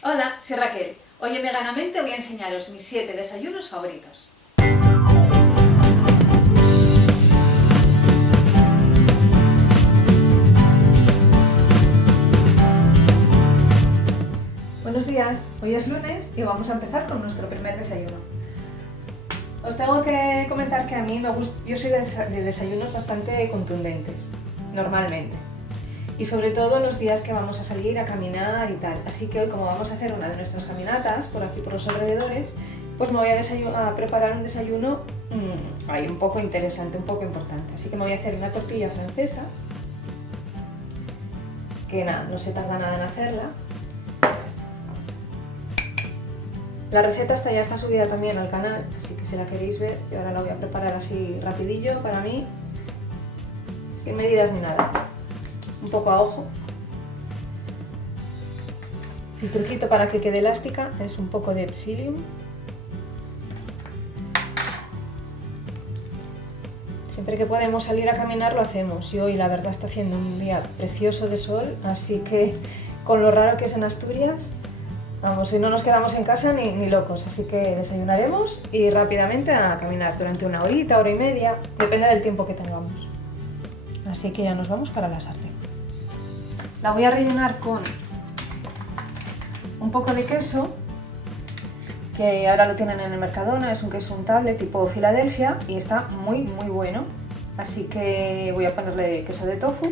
Hola, soy Raquel. Hoy en Veganamente voy a enseñaros mis 7 desayunos favoritos. Buenos días, hoy es lunes y vamos a empezar con nuestro primer desayuno. Os tengo que comentar que a mí yo soy de desayunos bastante contundentes, normalmente. Y sobre todo los días que vamos a salir a caminar y tal. Así que hoy, como vamos a hacer una de nuestras caminatas por aquí por los alrededores, pues me voy a preparar un desayuno un poco interesante, un poco importante. Así que me voy a hacer una tortilla francesa, que nada, no se tarda nada en hacerla. La receta ya está subida también al canal, así que si la queréis ver, yo ahora la voy a preparar así rapidillo para mí, sin medidas ni nada. Un poco a ojo. El truquito para que quede elástica es un poco de psyllium. Siempre que podemos salir a caminar lo hacemos y hoy la verdad está haciendo un día precioso de sol, así que con lo raro que es en Asturias, vamos, y no nos quedamos en casa ni locos, así que desayunaremos y rápidamente a caminar durante una horita, hora y media, depende del tiempo que tengamos. Así que ya nos vamos para la sartén. La voy a rellenar con un poco de queso, que ahora lo tienen en el Mercadona, es un queso untable tipo Filadelfia y está muy bueno. Así que voy a ponerle queso de tofu.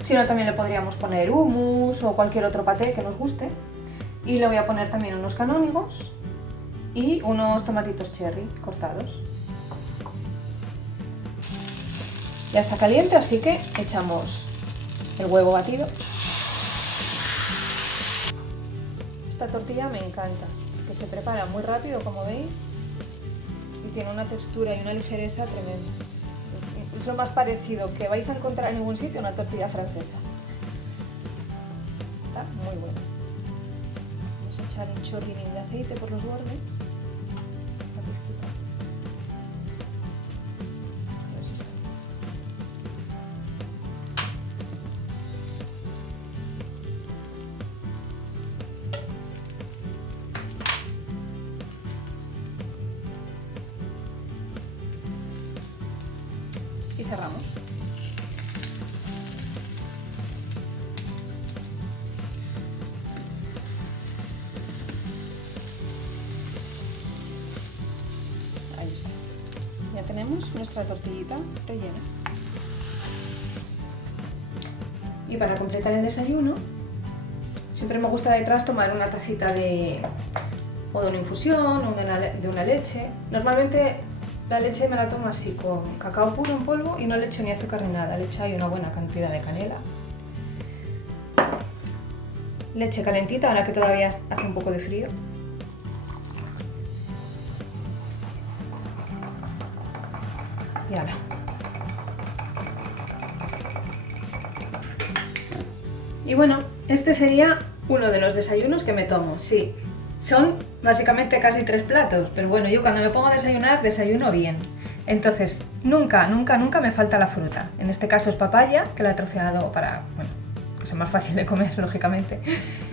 Si no, también le podríamos poner hummus o cualquier otro paté que nos guste. Y le voy a poner también unos canónigos y unos tomatitos cherry cortados. Ya está caliente, así que echamos el huevo batido. Esta tortilla me encanta, porque se prepara muy rápido, como veis, y tiene una textura y una ligereza tremenda. Es lo más parecido que vais a encontrar en ningún sitio, una tortilla francesa. Está muy buena. Vamos a echar un chorrín de aceite por los bordes. Y cerramos. Ahí está. Ya tenemos nuestra tortillita rellena. Y para completar el desayuno, siempre me gusta detrás tomar una tacita de una infusión o de una leche. Normalmente la leche me la tomo así, con cacao puro en polvo y no le echo ni azúcar ni nada. Le echo ahí una buena cantidad de canela. Leche calentita, ahora que todavía hace un poco de frío. Y ahora. Y bueno, este sería uno de los desayunos que me tomo, sí. Son básicamente casi 3 platos, pero bueno, yo cuando me pongo a desayunar, desayuno bien. Entonces, nunca me falta la fruta. En este caso es papaya, que la he troceado para, bueno, que sea más fácil de comer, lógicamente.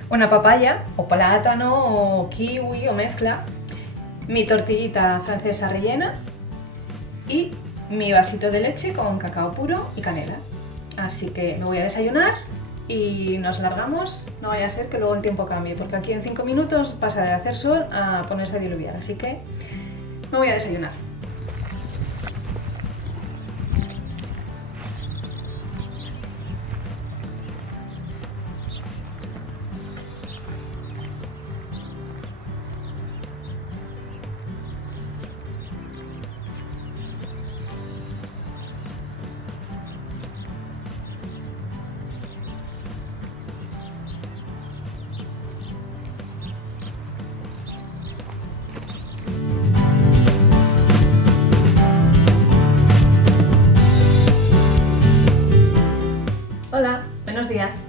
Una papaya, o plátano, o kiwi, o mezcla. Mi tortillita francesa rellena y mi vasito de leche con cacao puro y canela. Así que me voy a desayunar y nos largamos, no vaya a ser que luego el tiempo cambie, porque aquí en 5 minutos pasa de hacer sol a ponerse a diluviar, así que me voy a desayunar. Hola, buenos días.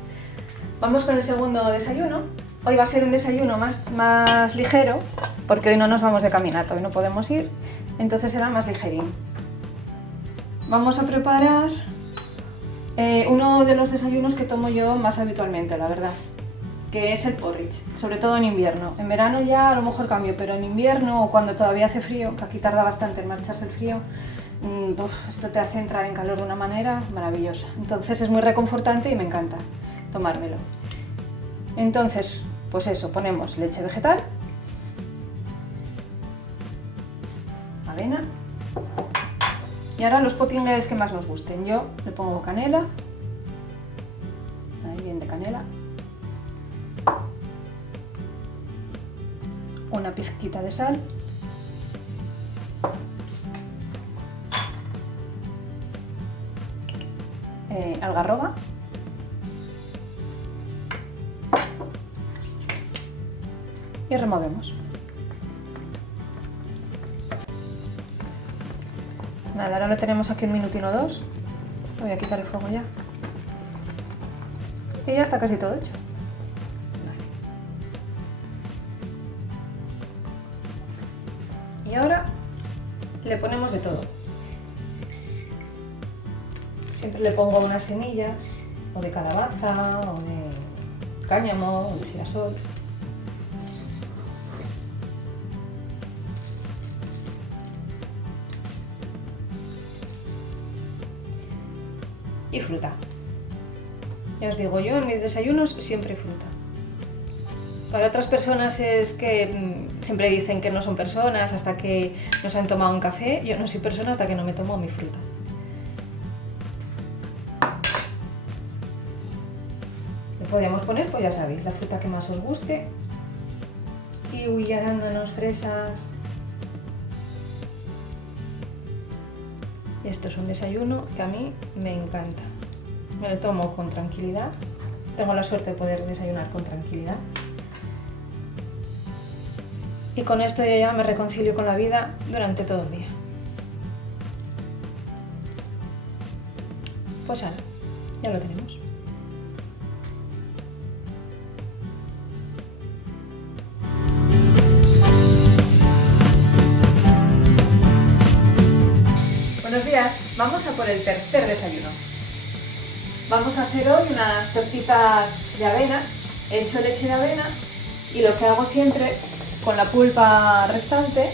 Vamos con el segundo desayuno. Hoy va a ser un desayuno más ligero, porque hoy no nos vamos de caminata, hoy no podemos ir, entonces será más ligerín. Vamos a preparar uno de los desayunos que tomo yo más habitualmente, la verdad. que es el porridge, sobre todo en invierno. En verano ya a lo mejor cambio, pero en invierno o cuando todavía hace frío, que aquí tarda bastante en marcharse el frío, esto te hace entrar en calor de una manera maravillosa. Entonces es muy reconfortante y me encanta tomármelo. Entonces, pues eso, ponemos leche vegetal, avena y ahora los potines que más nos gusten. Yo le pongo canela, ahí bien de canela, una pizquita de sal, algarroba, y removemos. Nada, ahora lo tenemos aquí un minutino o dos. Voy a quitar el fuego ya. Y ya está casi todo hecho. Y ahora le ponemos de todo. Siempre le pongo unas semillas, o de calabaza, o de cáñamo, o de girasol. Y fruta. Ya os digo, yo en mis desayunos siempre fruta. Para otras personas es que siempre dicen que no son personas hasta que no se han tomado un café. Yo no soy persona hasta que no me tomo mi fruta. Le podríamos poner, pues ya sabéis, la fruta que más os guste. Kiwi, arándanos, fresas. Y esto es un desayuno que a mí me encanta. Me lo tomo con tranquilidad. Tengo la suerte de poder desayunar con tranquilidad. Y con esto yo ya me reconcilio con la vida durante todo el día. Pues ahora, ya lo tenemos. Buenos días, vamos a por el tercer desayuno. Vamos a hacer hoy unas tortitas de avena. He hecho leche de avena y lo que hago siempre con la pulpa restante,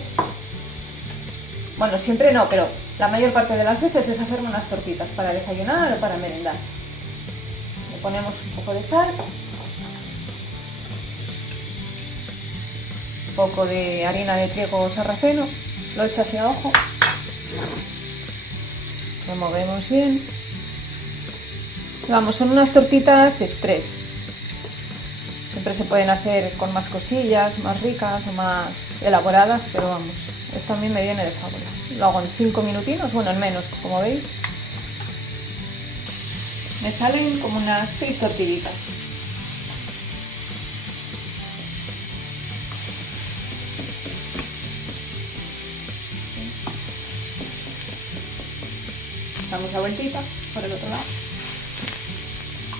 bueno, siempre no, pero la mayor parte de las veces es hacerme unas tortitas para desayunar o para merendar. Le ponemos un poco de sal, un poco de harina de trigo sarraceno, lo echo así a ojo, removemos bien. Vamos, son unas tortitas express. Siempre se pueden hacer con más cosillas, más ricas o más elaboradas, pero vamos, esto a mí me viene de fábula. Lo hago en 5 minutinos, bueno, en menos, como veis. Me salen como unas 6 tortillitas. Damos la vueltita por el otro lado.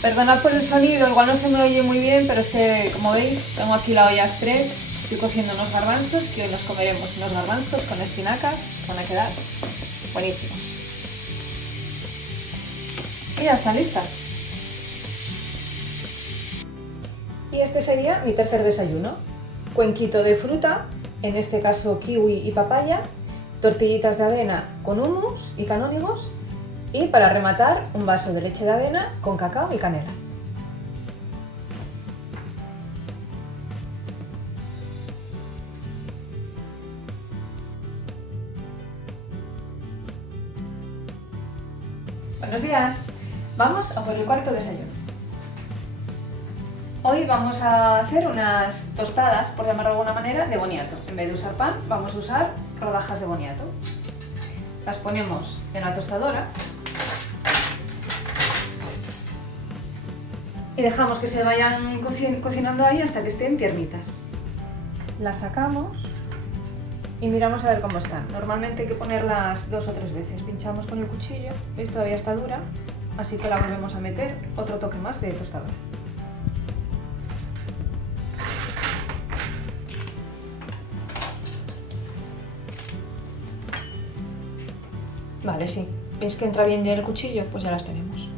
Perdonad por el sonido, igual no se me oye muy bien, pero es que, como veis, tengo aquí la olla express, estoy cociendo unos garbanzos, que hoy nos comeremos unos garbanzos con espinacas, van a quedar buenísimos. Y ya están listas. Y este sería mi tercer desayuno. Cuenquito de fruta, en este caso kiwi y papaya, tortillitas de avena con hummus y canónigos, y para rematar, un vaso de leche de avena con cacao y canela. Buenos días, vamos a por el cuarto desayuno. Hoy vamos a hacer unas tostadas, por llamarlo de alguna manera, de boniato. En vez de usar pan, vamos a usar rodajas de boniato. Las ponemos en la tostadora y dejamos que se vayan cocinando ahí hasta que estén tiernitas. Las sacamos y miramos a ver cómo están. Normalmente hay que ponerlas 2 o 3 veces. Pinchamos con el cuchillo, veis, todavía está dura, así que la volvemos a meter, otro toque más de tostadora. Vale, sí. ¿Veis que entra bien ya el cuchillo? Pues ya las tenemos.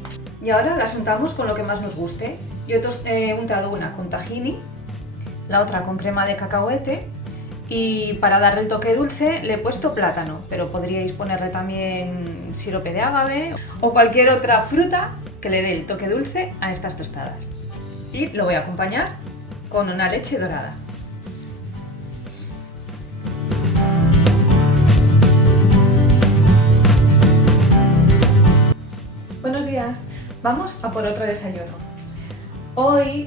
Y ahora las untamos con lo que más nos guste. Yo he untado una con tahini, la otra con crema de cacahuete y para darle el toque dulce le he puesto plátano, pero podríais ponerle también sirope de agave o cualquier otra fruta que le dé el toque dulce a estas tostadas. Y lo voy a acompañar con una leche dorada. Buenos días, vamos a por otro desayuno. Hoy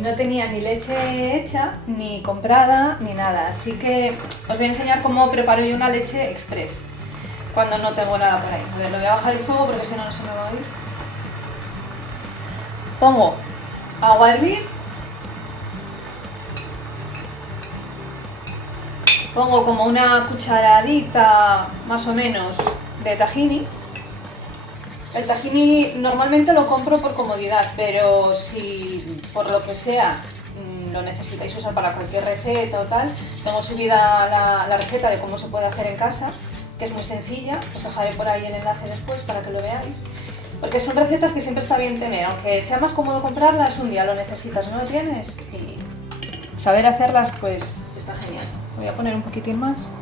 no tenía ni leche hecha, ni comprada, ni nada, así que os voy a enseñar cómo preparo yo una leche express cuando no tengo nada por ahí. A ver, lo voy a bajar el fuego porque si no, no se me va a oír. Pongo agua a hervir, pongo como una cucharadita más o menos de tahini. El tahini normalmente lo compro por comodidad, pero si por lo que sea lo necesitáis usar para cualquier receta o tal, tengo subida la receta de cómo se puede hacer en casa, que es muy sencilla. Os dejaré por ahí el enlace después para que lo veáis, porque son recetas que siempre está bien tener, aunque sea más cómodo comprarlas, un día lo necesitas, no lo tienes, y saber hacerlas pues está genial. Voy a poner un poquitín más.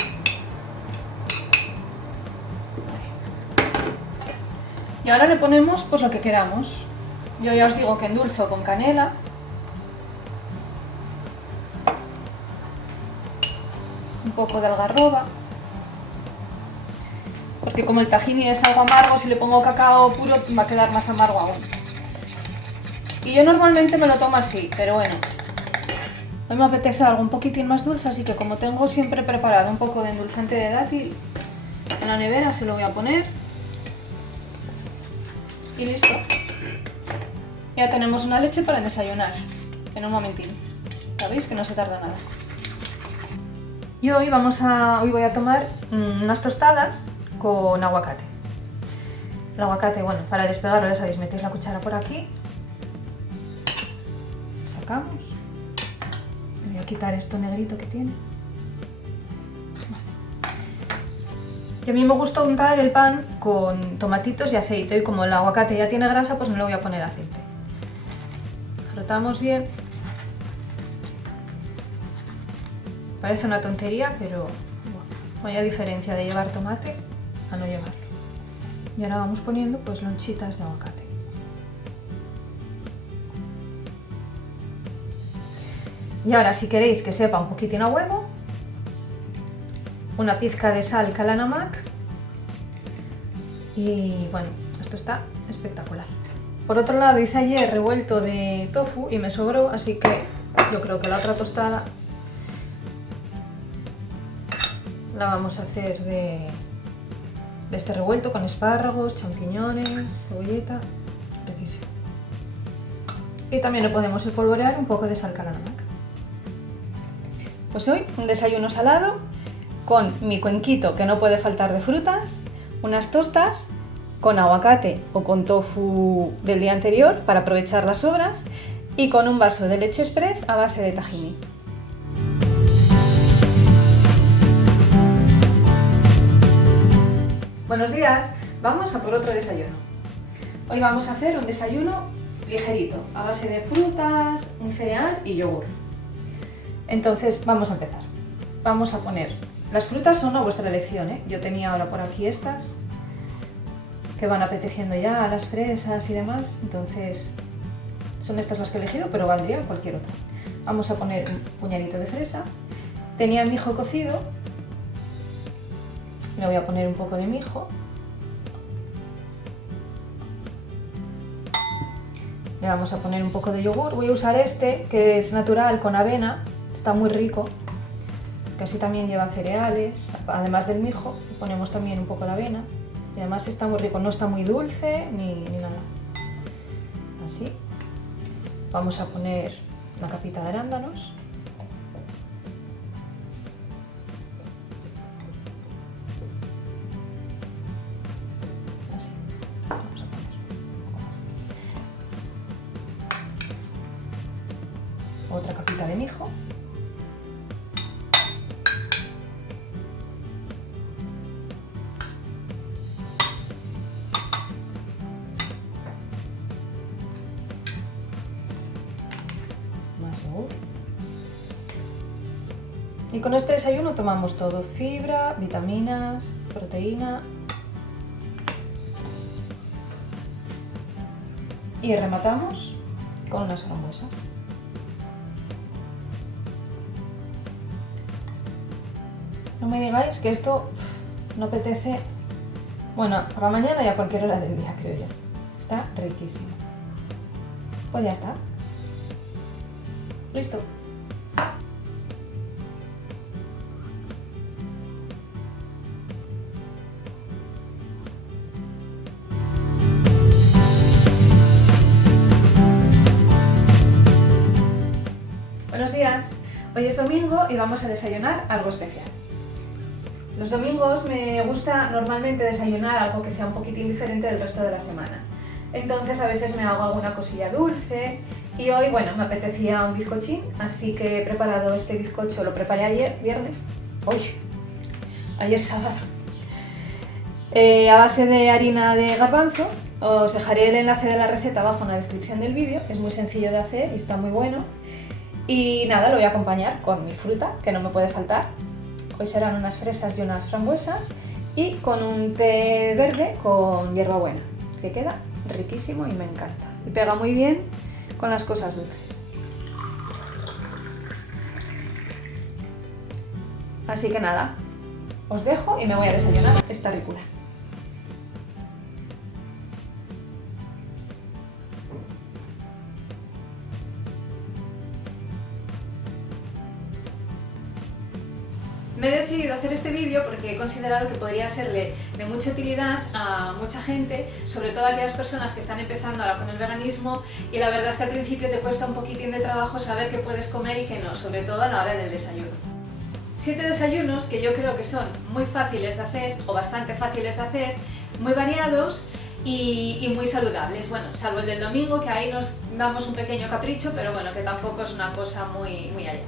Y ahora le ponemos pues lo que queramos. Yo ya os digo que endulzo con canela. Un poco de algarroba. Porque como el tahini es algo amargo, si le pongo cacao puro va a quedar más amargo aún. Y yo normalmente me lo tomo así, pero bueno. Hoy me apetece algo un poquitín más dulce, así que como tengo siempre preparado un poco de endulzante de dátil en la nevera, se lo voy a poner. Y listo. Ya tenemos una leche para desayunar en un momentín. Ya veis que no se tarda nada. Y hoy voy a tomar unas tostadas con aguacate. El aguacate, bueno, para despegarlo ya sabéis, metéis la cuchara por aquí. Sacamos. Voy a quitar esto negrito que tiene. Y a mí me gusta untar el pan con tomatitos y aceite, y como el aguacate ya tiene grasa, pues no le voy a poner aceite. Frotamos bien. Parece una tontería, pero bueno, vaya diferencia de llevar tomate a no llevarlo. Y ahora vamos poniendo pues lonchitas de aguacate. Y ahora, si queréis que sepa un poquitín a huevo, una pizca de sal kalanamak y bueno, esto está espectacular. Por otro lado, hice ayer revuelto de tofu y me sobró, así que yo creo que la otra tostada la vamos a hacer de este revuelto con espárragos, champiñones, cebolleta, riquísimo. Y también le podemos espolvorear un poco de sal kalanamak. Pues hoy un desayuno salado con mi cuenquito que no puede faltar de frutas, unas tostas con aguacate o con tofu del día anterior para aprovechar las sobras y con un vaso de leche express a base de tahini. Buenos días, vamos a por otro desayuno. Hoy vamos a hacer un desayuno ligerito, a base de frutas, un cereal y yogur. Entonces vamos a empezar. Vamos a poner, las frutas son a vuestra elección, ¿eh? Yo tenía ahora por aquí estas que van apeteciendo ya, las fresas y demás, entonces son estas las que he elegido, pero valdría cualquier otra. Vamos a poner un puñadito de fresa. Tenía mijo cocido, le voy a poner un poco de mijo. Le vamos a poner un poco de yogur. Voy a usar este, que es natural, con avena, está muy rico, que así también lleva cereales, además del mijo, ponemos también un poco de avena. Y además está muy rico, no está muy dulce ni nada. Así. Vamos a poner una capita de arándanos. Así. Vamos a poner un poco más. Otra capita de mijo. Y con este desayuno tomamos todo: fibra, vitaminas, proteína. Y rematamos con unas frambuesas. No me digáis que esto no apetece, bueno, por la mañana y a cualquier hora del día, creo yo. Está riquísimo. Pues ya está. Listo. Buenos días. Hoy es domingo y vamos a desayunar algo especial. Los domingos me gusta normalmente desayunar algo que sea un poquitín diferente del resto de la semana. Entonces a veces me hago alguna cosilla dulce y hoy, bueno, me apetecía un bizcochín, así que he preparado este bizcocho, lo preparé ayer, viernes, ayer sábado, a base de harina de garbanzo. Os dejaré el enlace de la receta abajo en la descripción del vídeo, es muy sencillo de hacer y está muy bueno. Y nada, lo voy a acompañar con mi fruta, que no me puede faltar. Hoy serán unas fresas y unas frambuesas y con un té verde con hierbabuena, que queda riquísimo y me encanta. Y pega muy bien con las cosas dulces. Así que nada, os dejo y me voy a desayunar esta ricura. Me he decidido hacer este vídeo porque he considerado que podría serle de mucha utilidad a mucha gente, sobre todo a aquellas personas que están empezando ahora con el veganismo, y la verdad es que al principio te cuesta un poquitín de trabajo saber qué puedes comer y qué no, sobre todo a la hora del desayuno. 7 desayunos que yo creo que son muy fáciles de hacer, o bastante fáciles de hacer, muy variados y muy saludables. Bueno, salvo el del domingo, que ahí nos damos un pequeño capricho, pero bueno, que tampoco es una cosa muy allá.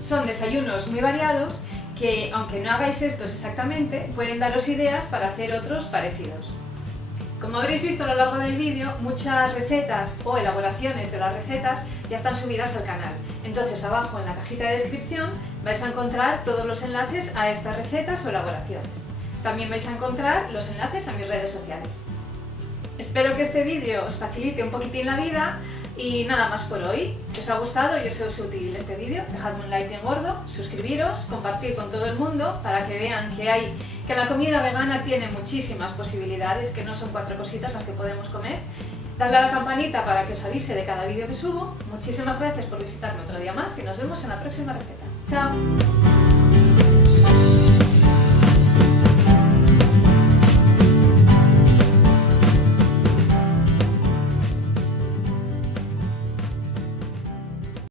Son desayunos muy variados que, aunque no hagáis estos exactamente, pueden daros ideas para hacer otros parecidos. Como habréis visto a lo largo del vídeo, muchas recetas o elaboraciones de las recetas ya están subidas al canal. Entonces abajo en la cajita de descripción vais a encontrar todos los enlaces a estas recetas o elaboraciones. También vais a encontrar los enlaces a mis redes sociales. Espero que este vídeo os facilite un poquitín la vida. Y nada más por hoy. Si os ha gustado y os es útil este vídeo, dejadme un like bien gordo, suscribiros, compartir con todo el mundo para que vean que la comida vegana tiene muchísimas posibilidades, que no son 4 cositas las que podemos comer. Dadle a la campanita para que os avise de cada vídeo que subo. Muchísimas gracias por visitarme otro día más y nos vemos en la próxima receta. ¡Chao!